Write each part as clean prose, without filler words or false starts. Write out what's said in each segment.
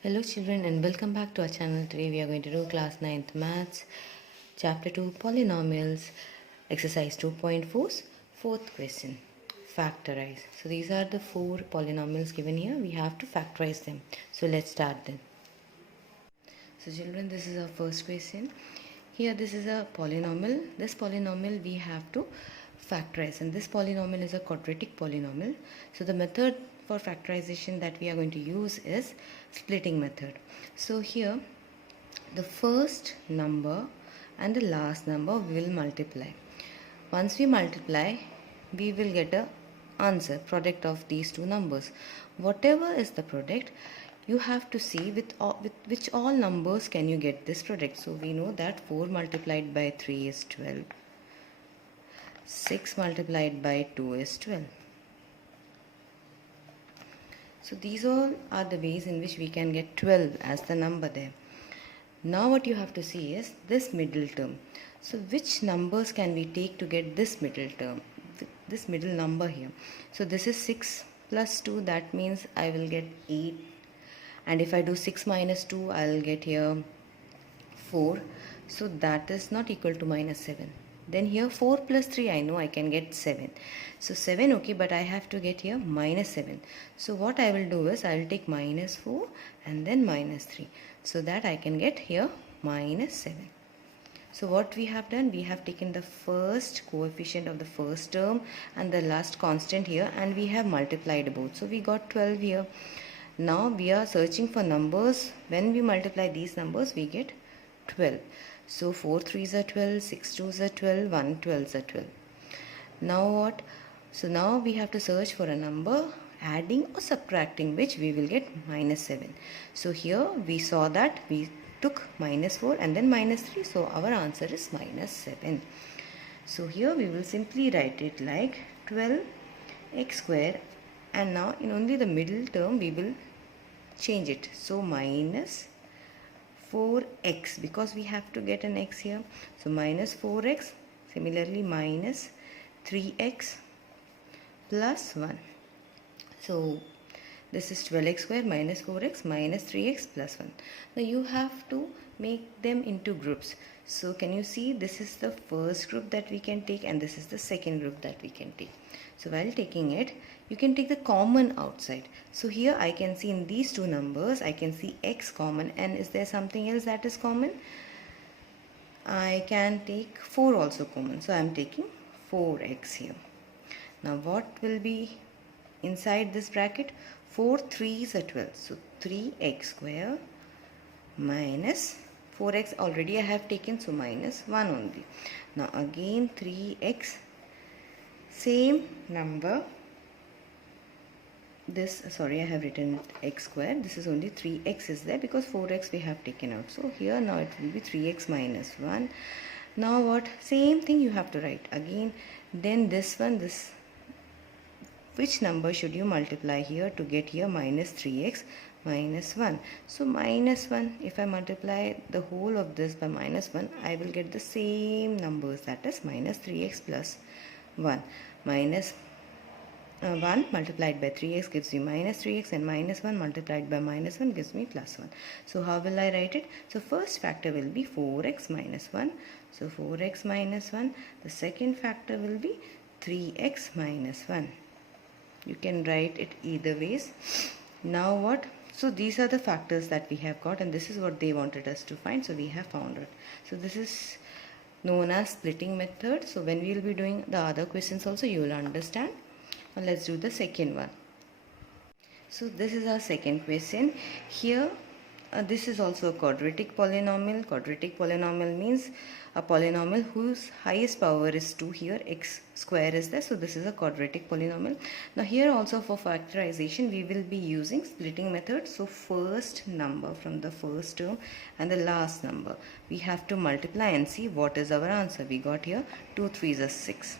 Hello children and welcome back to our channel. Today we are going to do class 9th maths chapter 2 polynomials exercise 2.4's fourth question, factorize. So these are the four polynomials given here. We have to factorize them. So let's start then. So children, this is our first question. Here this is a polynomial. This polynomial we have to factorize, and this polynomial is a quadratic polynomial. So the method for factorization that we are going to use is splitting method. So here the first number and the last number will multiply. Once we multiply, we will get a answer, product of these two numbers. Whatever is the product, you have to see with which all numbers can you get this product. So we know that 4 multiplied by 3 is 12. 6 multiplied by 2 is 12. So these all are the ways in which we can get 12 as the number there. Now what you have to see is this middle term. So which numbers can we take to get this middle term, this middle number here? So this is 6 plus 2, that means I will get 8. And if I do 6 minus 2, I will get here 4. So that is not equal to minus 7. Then here 4 plus 3, I know I can get 7. So 7, okay, but I have to get here minus 7. So what I will do is I will take minus 4 and then minus 3. So that I can get here minus 7. So what we have done, we have taken the first coefficient of the first term and the last constant here, and we have multiplied both. So we got 12 here. Now we are searching for numbers. When we multiply these numbers, we get 12. So 4 3s are 12, 6 2s are 12, 1 12s are 12. Now what? So now we have to search for a number adding or subtracting which we will get minus 7. So here we saw that we took minus 4 and then minus 3. So our answer is minus 7. So here we will simply write it like 12x square, and now in only the middle term we will change it. So minus 4x, because we have to get an x here. So minus 4x, similarly minus 3x plus 1. So this is 12x square minus 4x minus 3x plus 1. Now you have to make them into groups. So can you see, this is the first group that we can take and this is the second group that we can take. So while taking it, you can take the common outside. So here I can see in these two numbers, I can see x common, and is there something else that is common? I can take 4 also common. So I am taking 4x here. Now what will be inside this bracket? 4 3s are 12. So 3x square minus 4x already I have taken, so minus 1 only. Now again 3x, same number. This, sorry, I have written x square. This is only 3x is there because 4x we have taken out. So here now it will be 3x minus 1. Now what? Same thing you have to write again. Then this one, this, which number should you multiply here to get here minus 3x minus 1? So minus 1, if I multiply the whole of this by minus 1, I will get the same numbers, that is minus 3x plus 1. Minus 1 multiplied by 3x gives me minus 3x, and minus 1 multiplied by minus 1 gives me plus 1. So how will I write it? So first factor will be 4x minus 1. So 4x minus 1. The second factor will be 3x minus 1. You can write it either ways. Now what? So these are the factors that we have got, and this is what they wanted us to find. So we have found it. So this is known as splitting method. So when we will be doing the other questions also, you will understand. Now let's do the second one. So this is our second question. Here this is also a quadratic polynomial. Quadratic polynomial means a polynomial whose highest power is 2. Here x square is there, so this is a quadratic polynomial. Now here also for factorization we will be using splitting method. So first number from the first term and the last number we have to multiply and see what is our answer. We got here 2 3s are 6.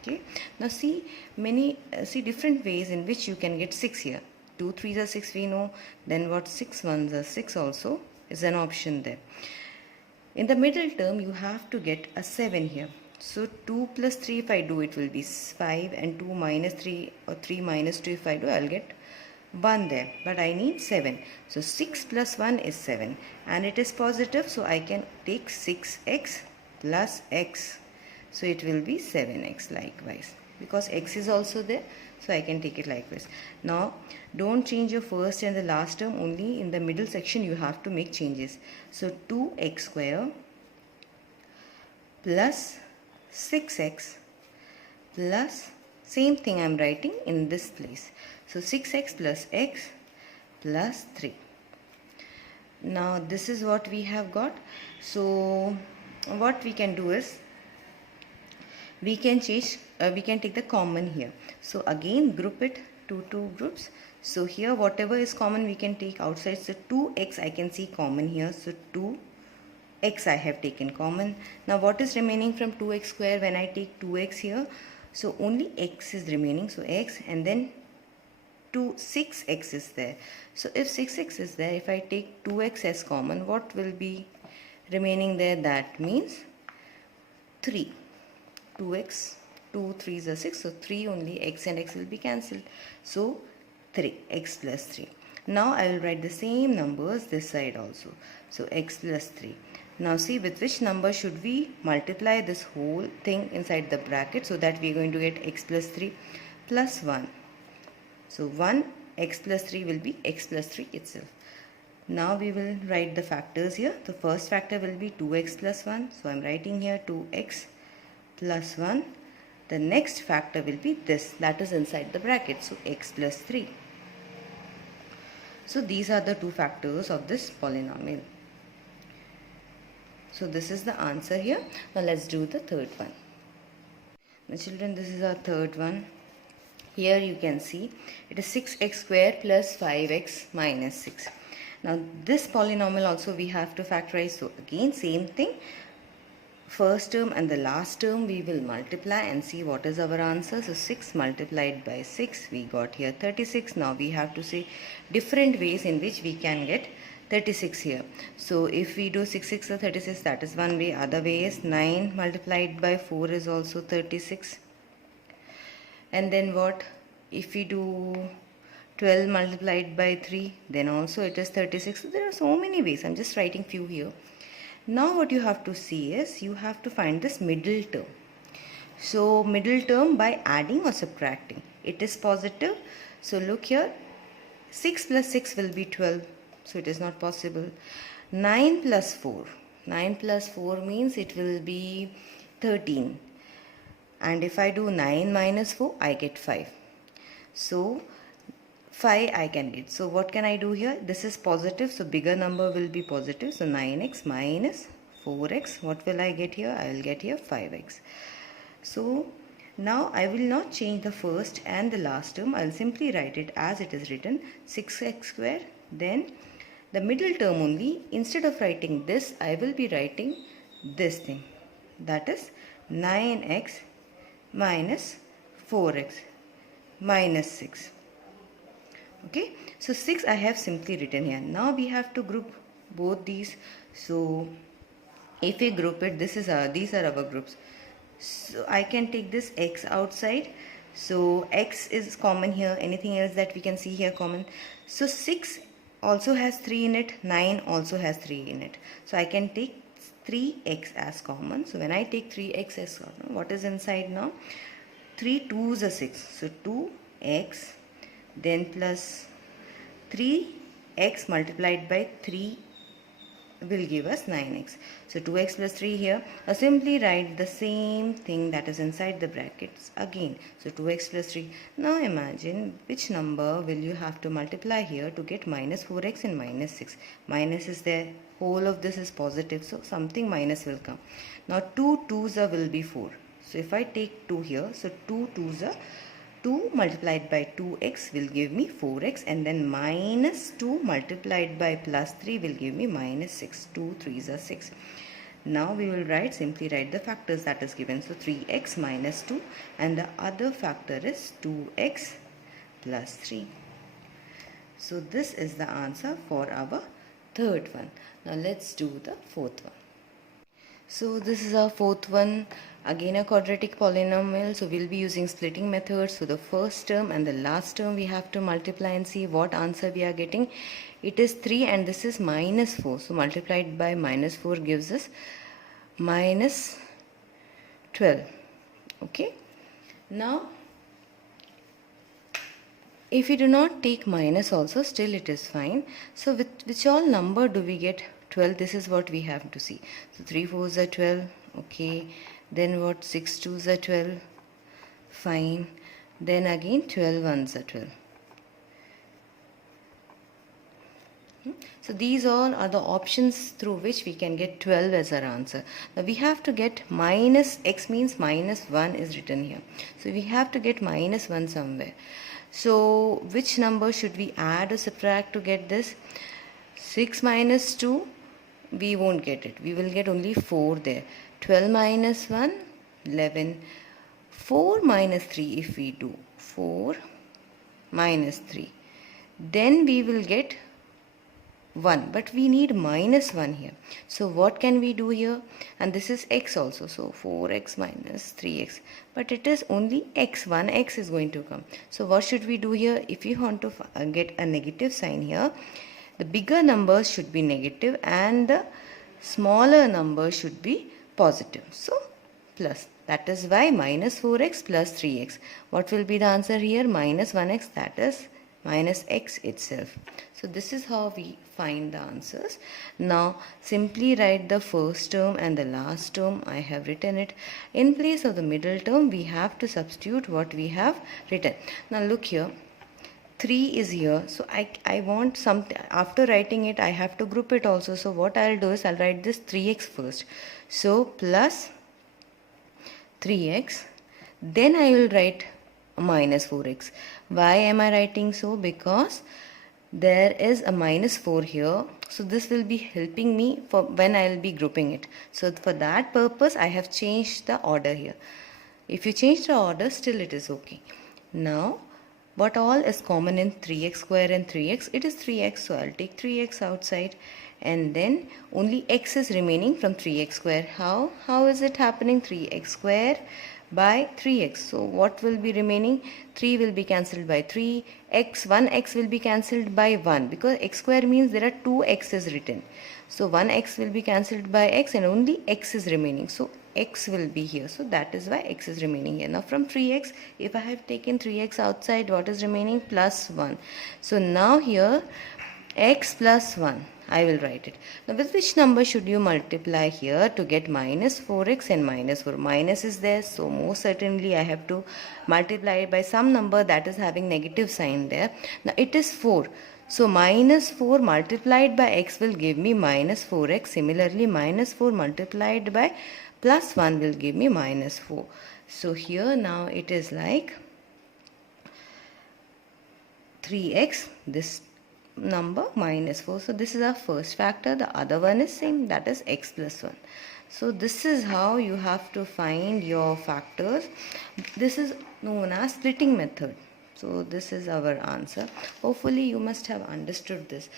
Okay, now see different ways in which you can get 6 here. 2 3s are 6 we know. Then what? 6 1s are 6 also is an option there. In the middle term you have to get a 7 here. So 2 plus 3 if I do, it will be 5, and 2 minus 3 or 3 minus 2 if I do, I'll get 1 there, but I need 7. So 6 plus 1 is 7, and it is positive, so I can take 6x plus x. So it will be 7x likewise, because x is also there, so I can take it likewise. Now don't change your first and the last term, only in the middle section you have to make changes. So 2x square plus 6x plus, same thing I am writing in this place. So 6x plus x plus 3. Now this is what we have got. So what we can do is, we can take the common here. So again group it to two groups. So here whatever is common we can take outside. So 2x I can see common here. So 2x I have taken common. Now what is remaining from 2x square when I take 2x here? So only x is remaining. So x, and then 6x is there. So if 6x is there, if I take 2x as common, what will be remaining there? That means 3. 2x, 2 3s are 6, so 3 only, x and x will be cancelled. So 3, x plus 3. Now I will write the same numbers this side also. So x plus 3. Now see with which number should we multiply this whole thing inside the bracket, so that we are going to get x plus 3 plus 1. So 1 x plus 3 will be x plus 3 itself. Now we will write the factors here. The first factor will be 2x plus 1. So I am writing here 2x plus 1. The next factor will be this, that is inside the bracket. So x plus 3. So these are the two factors of this polynomial. So this is the answer here. Now let's do the third one. Now children, this is our third one. Here you can see it is 6x square plus 5x minus 6. Now this polynomial also we have to factorize. So again same thing. First term and the last term we will multiply and see what is our answer. So 6 multiplied by 6, we got here 36. Now we have to say different ways in which we can get 36 here. So if we do 6 6 or 36, that is one way. Other way is 9 multiplied by 4 is also 36. And then what? If we do 12 multiplied by 3, then also it is 36. So there are so many ways. I'm just writing few here. Now what you have to see is, you have to find this middle term. So middle term by adding or subtracting. It is positive. So look here, 6 plus 6 will be 12. So it is not possible. 9 plus 4. 9 plus 4 means it will be 13. And if I do 9 minus 4, I get 5. So 5 I can get. So what can I do here? This is positive, so bigger number will be positive. So 9x minus 4x. What will I get here? I will get here 5x. So now I will not change the first and the last term. I will simply write it as it is written, 6x square. Then the middle term only, instead of writing this, I will be writing this thing. That is 9x minus 4x minus 6. Okay, so 6 I have simply written here. Now we have to group both these. So if we group it, these are our groups. So I can take this x outside. So x is common here. Anything else that we can see here common. So 6 also has 3 in it. 9 also has 3 in it. So I can take 3x as common. So when I take 3x as common, what is inside now? 3 2s are 6. So 2x, then plus 3x multiplied by 3 will give us 9x. So 2x plus 3 here. Simply write the same thing that is inside the brackets again. So 2x plus 3. Now imagine which number will you have to multiply here to get minus 4x and minus 6. Minus is there. Whole of this is positive. So something minus will come. Now 2 2s will be 4. So if I take 2 here, so 2 2s are 2 multiplied by 2x will give me 4x, and then minus 2 multiplied by plus 3 will give me minus 6. 2 3s are 6. Now we will simply write the factors that is given. So 3x minus 2, and the other factor is 2x plus 3. So this is the answer for our third one. Now let's do the fourth one. So this is our fourth one, again a quadratic polynomial. So we'll be using splitting method. So the first term and the last term we have to multiply and see what answer we are getting. It is 3 and this is minus 4. So multiplied by minus 4 gives us minus 12. Okay. Now if we do not take minus also, still it is fine. So with which all number do we get 12? This is what we have to see. So 3 4s are 12. Okay. Then what? 6 2s are 12. Fine. Then again 12 1s are 12. So these all are the options through which we can get 12 as our answer. Now we have to get minus, x means minus 1 is written here. So we have to get minus 1 somewhere. So which number should we add or subtract to get this? 6 minus 2, we won't get it. We will get only 4 there. 12 minus 1, 11. 4 minus 3 if we do. 4 minus 3. Then we will get 1, but we need minus 1 here. So what can we do here? And this is x also, so 4x minus 3x, but it is only x, 1x is going to come. So what should we do here? If you want to get a negative sign here, the bigger numbers should be negative and the smaller number should be positive. So plus, that is why minus 4x plus 3x. What will be the answer here? Minus 1x, that is minus x itself. So this is how we find the answers. Now simply write the first term and the last term. I have written it. In place of the middle term, we have to substitute what we have written. Now look here, 3 is here, so I want something. After writing it, I have to group it also. So what I'll do is I'll write this 3x first. So plus 3x, then I will write minus 4x. Why am I writing so? Because there is a minus 4 here, so this will be helping me for when I will be grouping it. So for that purpose I have changed the order here. If you change the order, still it is okay. Now what all is common in 3x square and 3x? It is 3x, so I'll take 3x outside, and then only x is remaining from 3x square. How is it happening? 3x square by 3x. So what will be remaining? 3 will be cancelled by 3, x, 1x will be cancelled by 1, because x square means there are 2 x's written. So 1x will be cancelled by x and only x is remaining. So x will be here. So that is why x is remaining here. Now from 3x, if I have taken 3x outside, what is remaining? Plus 1. So now here x plus 1. I will write it. Now with which number should you multiply here to get minus 4x and minus 4? Minus is there, so most certainly I have to multiply it by some number that is having negative sign there. Now it is 4. So minus 4 multiplied by x will give me minus 4x. Similarly, minus 4 multiplied by plus 1 will give me minus 4. So here now it is like 3x, this number minus 4. So this is our first factor. The other one is same, that is x plus 1. So this is how you have to find your factors. This is known as splitting method. So this is our answer. Hopefully you must have understood this.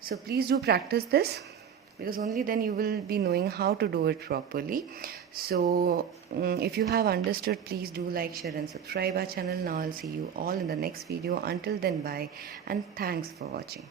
So please do practice this, because only then you will be knowing how to do it properly. So if you have understood, please do like, share and subscribe our channel. Now I'll see you all in the next video. Until then, bye and thanks for watching.